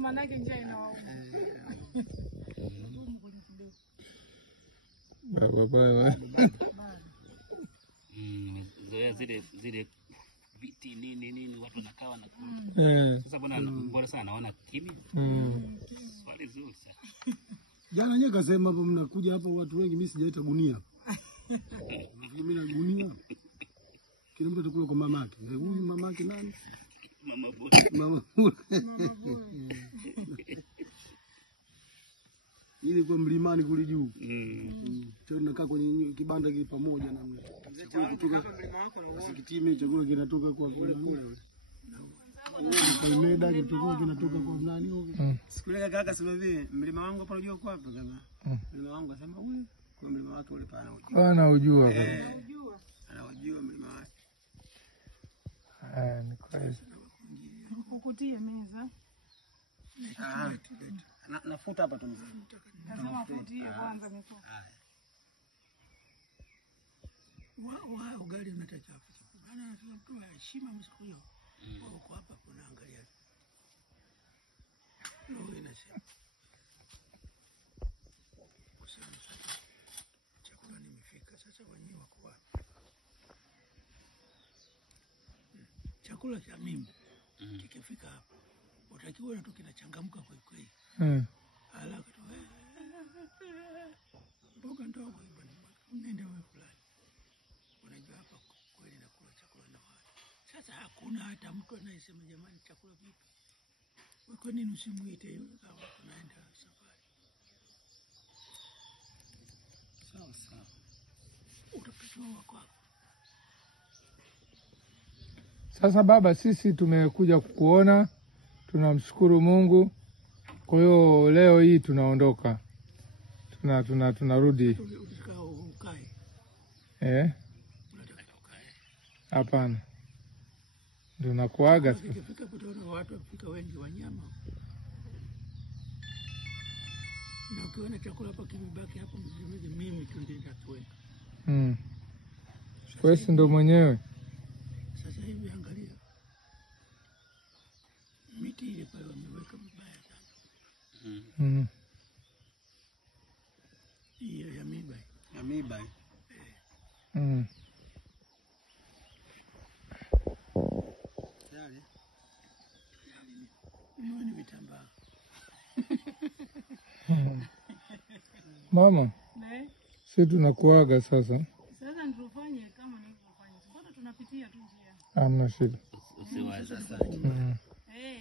manake njaa inawauma. Baba. Zoea zile viti nini watu wanakaa na sasa bwana bora sana naona kimya. Swali zuri sana. Jana nyewe kasema hapo mnakuja hapa watu wengi, mimi sijaita gunia. Mimi na gunia. Kila mtu atakula kwa mamake. Huyu mamake nani? Mama bora. Mama. Ili kwa mlimani kule juu. Tunakaa kwenye kibanda kile pamoja na kutoka Sikitime, chakula kinatoka kwa kule. Meda kinatoka kwa nani huko. Siku ile kaka sema hivi, mlima wangu hapo unajua kwa hapa kama. Mlima wangu asema wewe kwa mlima wake ule pana unajua. Anajua. Anajua mlima wake. Ni kweli. Kukutie meza. Nafuta hapa tu mzee. Nasema kutie kwanza mikono. Wao ugali unataka hapo. Bana anasema mtu heshima msiku hiyo. Wako hapa kuna angalia. Ndio inasema. Chakula nimefika sasa wenyewe wako wapi? Chakula cha mimi kikifika hapa utakiwa na kinachangamka kwa kweli. Alaka tu mboga ndogo bwana, nenda wewe fulani. Unajua hapa kweli nakula chakula na watu. Sasa hakuna hata mtu anayesema jamani chakula vipi? Kwa nini usimuite yule kama tunaenda safari? Sawa. Utapitwa wako. Sasa baba, sisi tumekuja kukuona, tunamshukuru Mungu. Kwa hiyo leo hii tunaondoka. Tunarudi. Hapana. Tunakuaga sasa. Ukifika kutoka watu wafika wengi wanyama. Na ukiona chakula hapa kimebaki hapo mimi tu ndio nitaweka. Wewe ndo mwenyewe. Sasa hivi angalia. Miti ile pale wameweka mbaya sana. Hiyo ya miba. Ya miba. Ni vitambaa. Mama. Sisi tunakuaga sasa. Sasa nitufanye kama nilivyofanya. Bado tunapitia tu njia. Hamna shida. Usiwaza sana.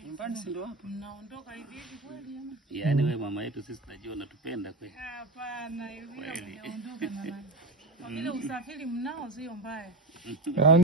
Nyumbani si ndo hapo. Mnaondoka hivi kweli ama? Yaani wewe mama yetu sisi tunajua unatupenda kweli. Hapana, hivi mnaondoka na nani? Kwa vile usafiri mnao sio mbaya.